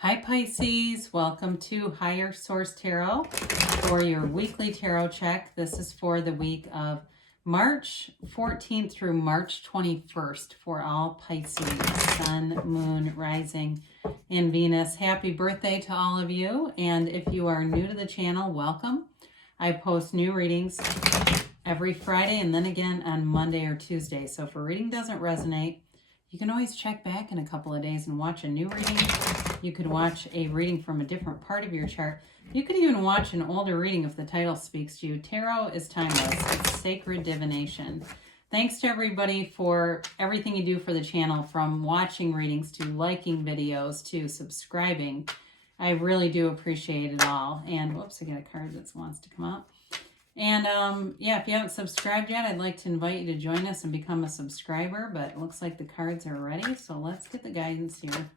Hi Pisces, welcome to Higher Source Tarot for your weekly tarot check. This is for the week of March 14th through March 21st for all Pisces, Sun, Moon, Rising, and Venus. Happy birthday to all of you. And if you are new to the channel, welcome. I post new readings every Friday and then again on Monday or Tuesday. So if a reading doesn't resonate, you can always check back in a couple of days and watch a new reading. You could watch a reading from a different part of your chart. You could even watch an older reading if the title speaks to you. Tarot is timeless. It's sacred divination. Thanks to everybody for everything you do for the channel, from watching readings to liking videos to subscribing. I really do appreciate it all. And whoops, I got a card that wants to come up. And yeah, if you haven't subscribed yet, I'd like to invite you to join us and become a subscriber, but it looks like the cards are ready. So let's get the guidance here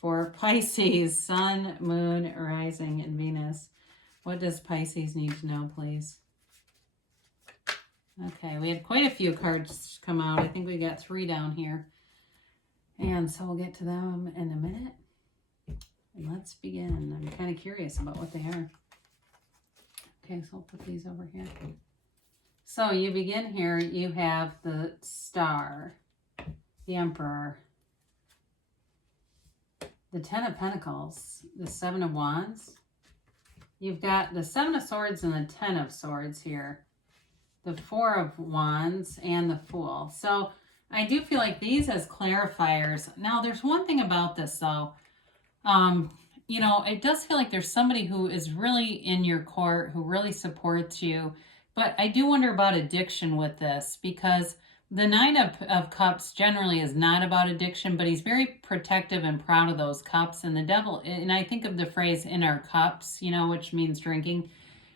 for Pisces, Sun, Moon, Rising, and Venus. What does Pisces need to know, please? Okay, we had quite a few cards come out. I think we got 3 down here. And so we'll get to them in a minute. And let's begin. I'm kind of curious about what they are. Okay, so I'll put these over here. So you begin here, you have the Star, the Emperor, the Ten of Pentacles, the Seven of Wands. You've got the Seven of Swords and the Ten of Swords here, the Four of Wands, and the Fool. So I do feel like these as clarifiers. Now, there's one thing about this, though. You know, it does feel like there's somebody who is really in your court, who really supports you. But I do wonder about addiction with this, because the Nine of Cups generally is not about addiction, but he's very protective and proud of those cups. And the devil, and I think of the phrase in our cups, you know, which means drinking.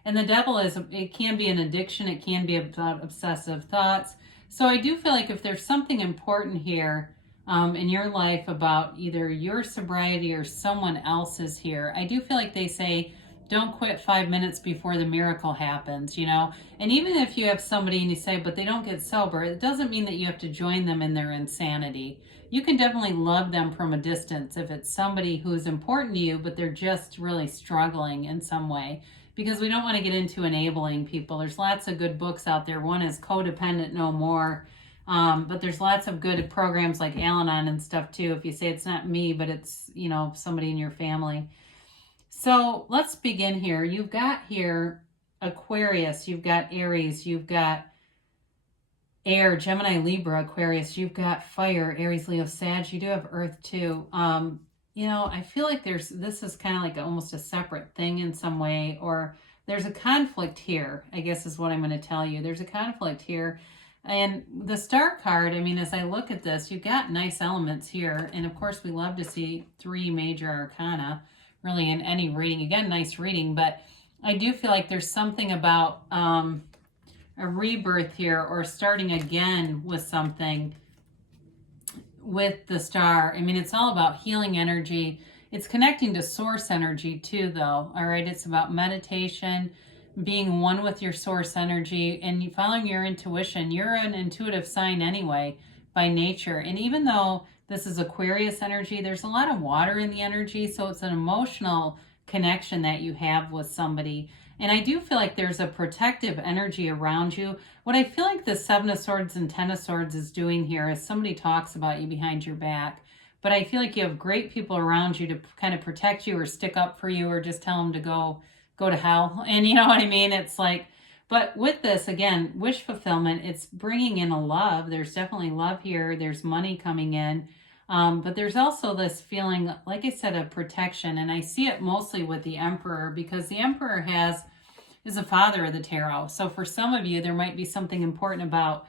And the devil is, it can be an addiction. It can be about obsessive thoughts. So I do feel like if there's something important here in your life about either your sobriety or someone else's here, I do feel like they say, don't quit 5 minutes before the miracle happens, you know? And even if you have somebody and you say, but they don't get sober, it doesn't mean that you have to join them in their insanity. You can definitely love them from a distance if it's somebody who's important to you, but they're just really struggling in some way. Because we don't want to get into enabling people. There's lots of good books out there. One is Codependent No More. But there's lots of good programs like Al-Anon and stuff too. If you say it's not me, but it's, you know, somebody in your family. So let's begin here. You've got here Aquarius, you've got Aries, you've got Air, Gemini, Libra, Aquarius, you've got Fire, Aries, Leo, Sag. You do have Earth too. You know, I feel like this is kind of like almost a separate thing in some way, or there's a conflict here, I guess is what I'm going to tell you. There's a conflict here. And the Star card, I mean, as I look at this, you've got nice elements here. And of course, we love to see 3 major arcana, really, in any reading. Again, nice reading, but I do feel like there's something about a rebirth here, or starting again with something with the Star. I mean, it's all about healing energy. It's connecting to source energy too, though. All right, it's about meditation, being one with your source energy, and following your intuition. You're an intuitive sign anyway by nature. And even though this is Aquarius energy, there's a lot of water in the energy. So it's an emotional connection that you have with somebody. And I do feel like there's a protective energy around you. What I feel like the Seven of Swords and Ten of Swords is doing here is somebody talks about you behind your back. But I feel like you have great people around you to kind of protect you or stick up for you, or just tell them to go to hell. And you know what I mean? It's like, but with this, again, wish fulfillment, it's bringing in a love. There's definitely love here. There's money coming in. But there's also this feeling, like I said, of protection. And I see it mostly with the Emperor, because the Emperor is a father of the tarot. So for some of you, there might be something important about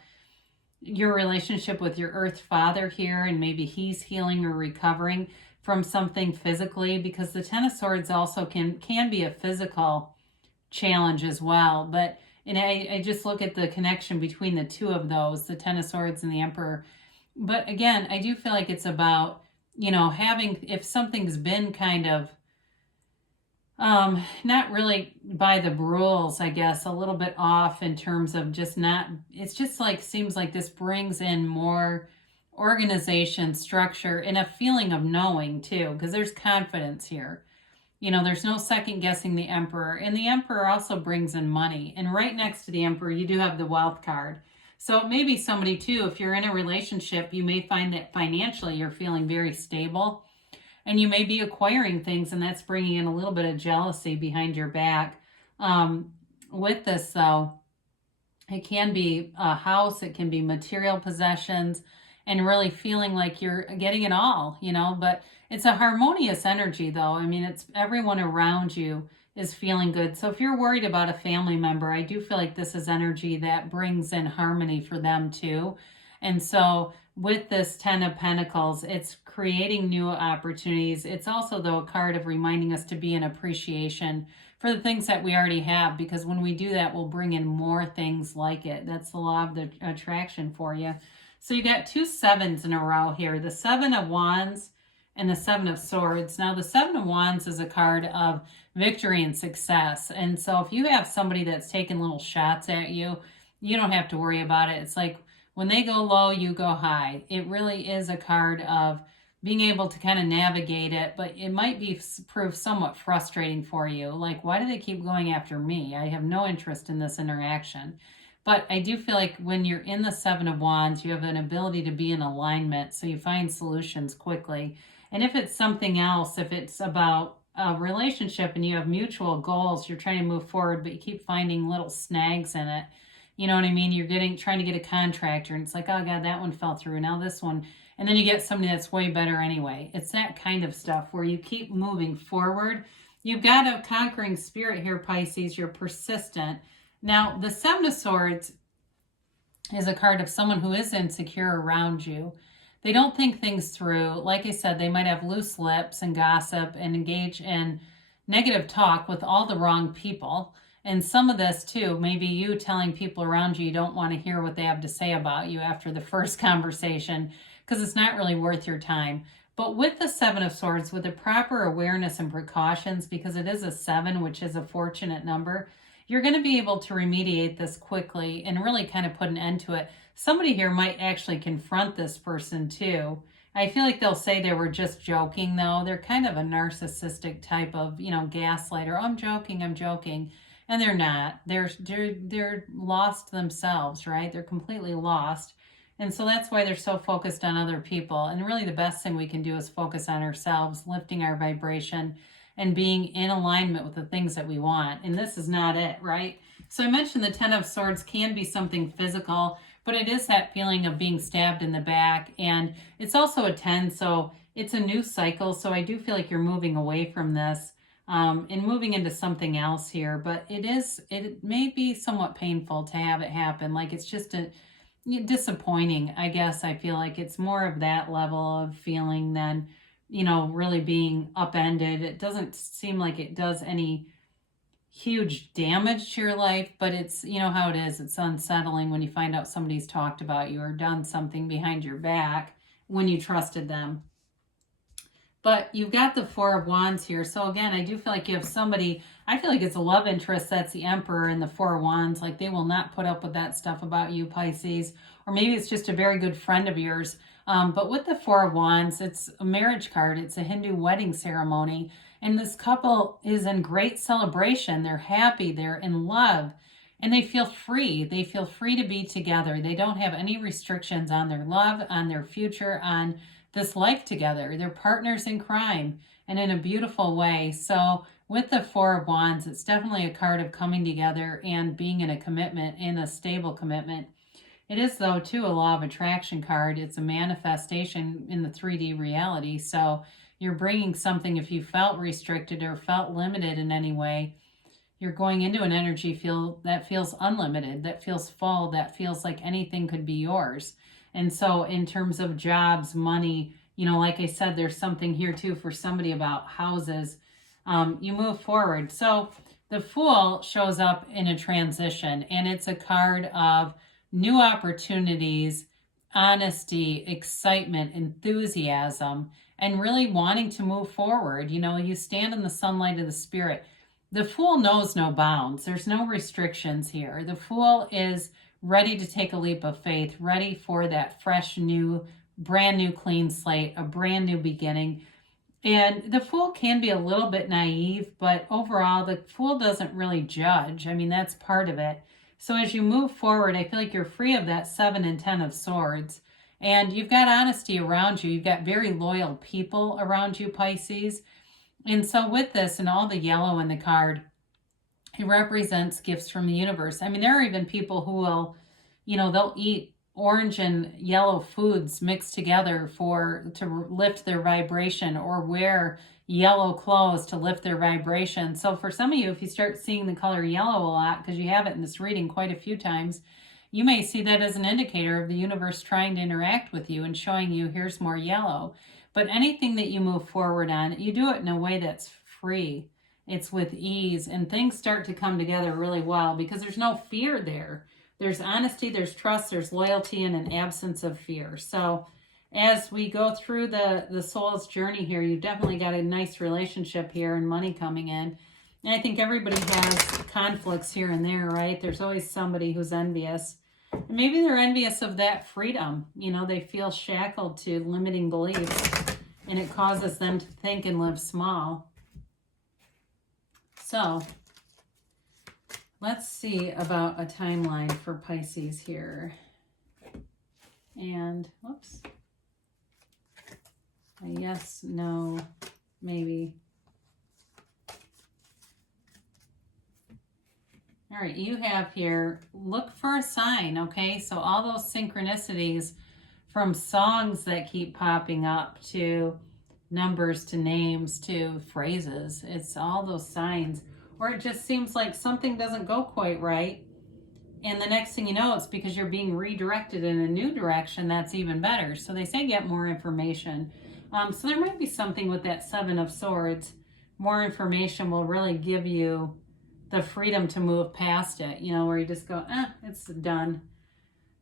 your relationship with your Earth Father here, and maybe he's healing or recovering from something physically, because the Ten of Swords also can be a physical challenge as well. But and I just look at the connection between the two of those, the Ten of Swords and the Emperor. But again, I do feel like it's about, you know, having, if something's been kind of not really by the rules, I guess, a little bit off in terms of just not, it's just like, seems like this brings in more organization, structure, and a feeling of knowing too, because there's confidence here. You know, there's no second guessing the Emperor. And the Emperor also brings in money. And right next to the Emperor, you do have the Wealth card. So it may be somebody too, if you're in a relationship, you may find that financially you're feeling very stable. And you may be acquiring things, and that's bringing in a little bit of jealousy behind your back. With this, though, it can be a house, it can be material possessions, and really feeling like you're getting it all, you know, but it's a harmonious energy though. I mean, it's everyone around you is feeling good. So if you're worried about a family member, I do feel like this is energy that brings in harmony for them too. And so with this 10 of Pentacles, it's creating new opportunities. It's also though a card of reminding us to be in appreciation for the things that we already have, because when we do that, we'll bring in more things like it. That's the law of the attraction for you. So you got 2 sevens in a row here, the 7 of Wands and the 7 of Swords. Now the 7 of Wands is a card of victory and success. And so if you have somebody that's taking little shots at you, you don't have to worry about it. It's like when they go low, you go high. It really is a card of being able to kind of navigate it, but it might be prove somewhat frustrating for you. Like, why do they keep going after me? I have no interest in this interaction. But I do feel like when you're in the 7 of Wands, you have an ability to be in alignment, so you find solutions quickly. And if it's something else, if it's about a relationship and you have mutual goals, you're trying to move forward, but you keep finding little snags in it. You know what I mean? You're trying to get a contractor, and it's like, oh God, that one fell through. Now this one. And then you get somebody that's way better anyway. It's that kind of stuff where you keep moving forward. You've got a conquering spirit here, Pisces. You're persistent. Now, the 7 of Swords is a card of someone who is insecure around you. They don't think things through. Like I said, they might have loose lips and gossip and engage in negative talk with all the wrong people. And some of this too, maybe you telling people around you don't want to hear what they have to say about you after the first conversation, because it's not really worth your time. But with the 7 of Swords, with the proper awareness and precautions, because it is a 7, which is a fortunate number, you're going to be able to remediate this quickly and really kind of put an end to it. Somebody here might actually confront this person too. I feel like they'll say they were just joking though. They're kind of a narcissistic type of, you know, gaslighter. Oh, I'm joking. And they're not. They're lost themselves, right? They're completely lost. And so that's why they're so focused on other people. And really the best thing we can do is focus on ourselves, lifting our vibration and being in alignment with the things that we want. And this is not it, right? So I mentioned the 10 of Swords can be something physical, but it is that feeling of being stabbed in the back. And it's also a 10, so it's a new cycle. So I do feel like you're moving away from this and moving into something else here. But it may be somewhat painful to have it happen. Like it's just disappointing, I guess. I feel like it's more of that level of feeling than, you know, really being upended. It doesn't seem like it does any huge damage to your life, but it's, you know how it is. It's unsettling when you find out somebody's talked about you or done something behind your back when you trusted them. But you've got the 4 of Wands here. So again, I do feel like you have somebody, I feel like it's a love interest that's the Emperor and the 4 of Wands. Like they will not put up with that stuff about you, Pisces. Or maybe it's just a very good friend of yours. But with the 4 of Wands, it's a marriage card. It's a Hindu wedding ceremony. And this couple is in great celebration. They're happy. They're in love. And they feel free. They feel free to be together. They don't have any restrictions on their love, on their future, on this life together. They're partners in crime and in a beautiful way. So with the 4 of Wands, it's definitely a card of coming together and being in a commitment, in a stable commitment. It is, though, too, a law of attraction card. It's a manifestation in the 3D reality. So you're bringing something, if you felt restricted or felt limited in any way, you're going into an energy field that feels unlimited, that feels full, that feels like anything could be yours. And so in terms of jobs, money, you know, like I said, there's something here too for somebody about houses. You move forward. So the Fool shows up in a transition, and it's a card of new opportunities, honesty, excitement, enthusiasm, and really wanting to move forward. You know, you stand in the sunlight of the spirit. The Fool knows no bounds. There's no restrictions here. The Fool is ready to take a leap of faith, ready for that fresh new brand new clean slate, a brand new beginning. And the Fool can be a little bit naive, but overall, the Fool doesn't really judge. I mean, that's part of it. So as you move forward, I feel like you're free of that 7 and 10 of Swords. And you've got honesty around you. You've got very loyal people around you, Pisces. And so with this and all the yellow in the card, it represents gifts from the universe. I mean, there are even people who will, they'll eat orange and yellow foods mixed together to lift their vibration, or wear yellow clothes to lift their vibration. So for some of you, if you start seeing the color yellow a lot, because you have it in this reading quite a few times, you may see that as an indicator of the universe trying to interact with you and showing you, here's more yellow. But anything that you move forward on, you do it in a way that's free. It's with ease, and things start to come together really well because there's no fear there. There's honesty, there's trust, there's loyalty, and an absence of fear. So as we go through the soul's journey here, you've definitely got a nice relationship here and money coming in. And I think everybody has conflicts here and there, right? There's always somebody who's envious. And maybe they're envious of that freedom. They feel shackled to limiting beliefs, and it causes them to think and live small. So let's see about a timeline for Pisces here. And, whoops. A yes, no, maybe. All right, you have here, look for a sign, okay? So all those synchronicities, from songs that keep popping up to numbers to names to phrases, it's all those signs. Or it just seems like something doesn't go quite right, and the next thing you know, it's because you're being redirected in a new direction that's even better. So they say get more information. So there might be something with that 7 of Swords. More information will really give you the freedom to move past it, where you just go, it's done.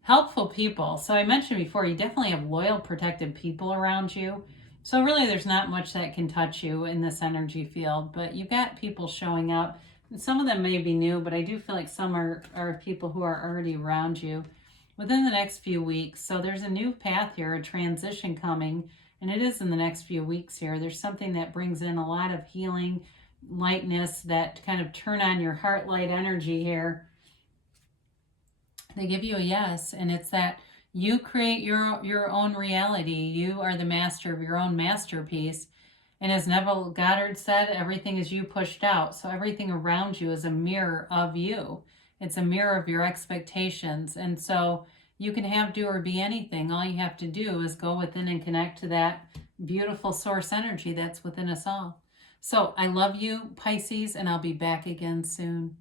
Helpful people. So I mentioned before, you definitely have loyal, protected people around you. So really there's not much that can touch you in this energy field, but you've got people showing up. And some of them may be new, but I do feel like some are people who are already around you within the next few weeks. So there's a new path here, a transition coming, and it is in the next few weeks here. There's something that brings in a lot of healing, lightness, that kind of turn on your heart light energy here. They give you a yes, and it's that you create your own reality. You are the master of your own masterpiece. And as Neville Goddard said, everything is you pushed out. So everything around you is a mirror of you. It's a mirror of your expectations. And so you can have, do, or be anything. All you have to do is go within and connect to that beautiful source energy that's within us all. So I love you, Pisces, and I'll be back again soon.